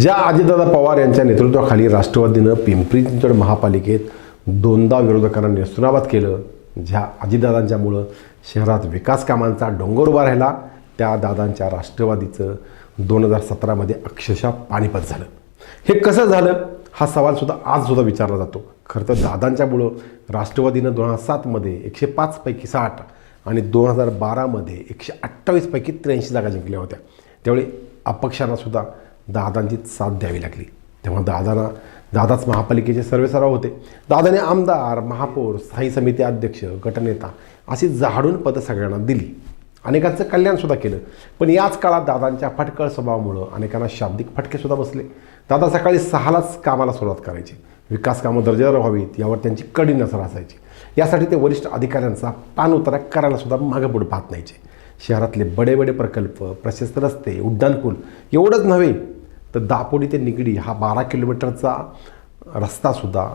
ज्या अजितदादा पवार यांच्या नेतृत्वाखाली राष्ट्रवादीनं पिंपरी चिंचवड महापालिकेत दोनदा विरोधकांना नेस्तनाबूत केलं, ज्या अजितदादांच्यामुळं शहरात विकास कामांचा डोंगर उभा राहिला, त्या दादांच्या राष्ट्रवादीचं 2017मध्ये अक्षरशः पानिपत झालं. हे कसं झालं हा सवालसुद्धा आजसुद्धा विचारला जातो. खरं तर दादांच्यामुळं राष्ट्रवादीनं 2007मध्ये 105 पैकी 60 आणि 2012मध्ये 128 पैकी 83 जागा जिंकल्या होत्या. त्यावेळी अपक्षांनासुद्धा दादांचीच साथ द्यावी लागली. तेव्हा दादाच महापालिकेचे सर्वेसर्वा होते. दादाने आमदार, महापौर, स्थायी समिती अध्यक्ष, गटनेता अशी झाडून पदं सगळ्यांना दिली. अनेकांचं कल्याणसुद्धा केलं. पण याच काळात दादांच्या फटकळ स्वभावामुळं अनेकांना शाब्दिक फटकेसुद्धा बसले. दादा सकाळी 6लाच कामाला सुरुवात करायची. विकास कामं दर्जेदार व्हावीत यावर त्यांची कडी नजर असायची. यासाठी ते वरिष्ठ अधिकाऱ्यांचा पाणउतारा करायला सुद्धा मागं पुढे पाहत नाहीचे. शहरातले बडे प्रकल्प, प्रशस्त रस्ते, उड्डाणपूल एवढंच नव्हे तर दापोडी ते निगडी हा 12 किलोमीटरचा रस्तासुद्धा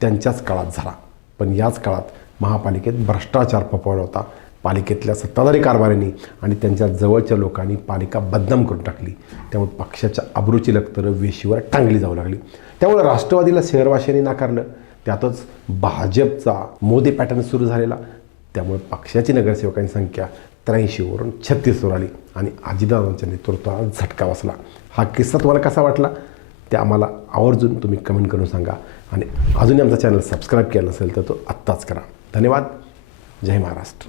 त्यांच्याच काळात झाला. पण याच काळात महापालिकेत भ्रष्टाचार फोफावला होता. पालिकेतल्या सत्ताधारी कारभाऱ्यांनी आणि त्यांच्या जवळच्या लोकांनी पालिका बदनाम करून टाकली. त्यामुळे पक्षाच्या अब्रूची लक्तरं वेशीवर टांगली जाऊ लागली. त्यामुळे राष्ट्रवादीला शहरवासियांनी नाकारलं. त्यातच भाजपचा मोदी पॅटर्न सुरू झालेला. त्यामुळे पक्षाची नगरसेवकांची संख्या 83वरून 36वर आली आणि अजितदादांच्या नेतृत्वाला झटका बसला. हा किस्सा तुम्हाला कसा वाटला ते आम्हाला आवर्जून तुम्ही कमेंट करून सांगा. आणि अजूनही आमचा चॅनल सबस्क्राईब केला नसेल तर तो आत्ताच करा. धन्यवाद. जय महाराष्ट्र.